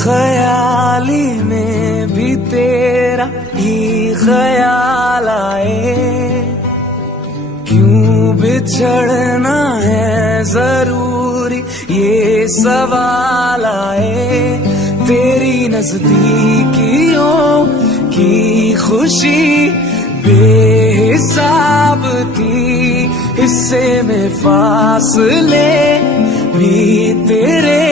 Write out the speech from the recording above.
ख्याली में भी तेरा ही ख्याल आए, क्यों बिछड़ना है जरूरी ये सवाल आए। तेरी नजदीकियों की खुशी बेहिसाब थी, हिस्से में फासले भी तेरे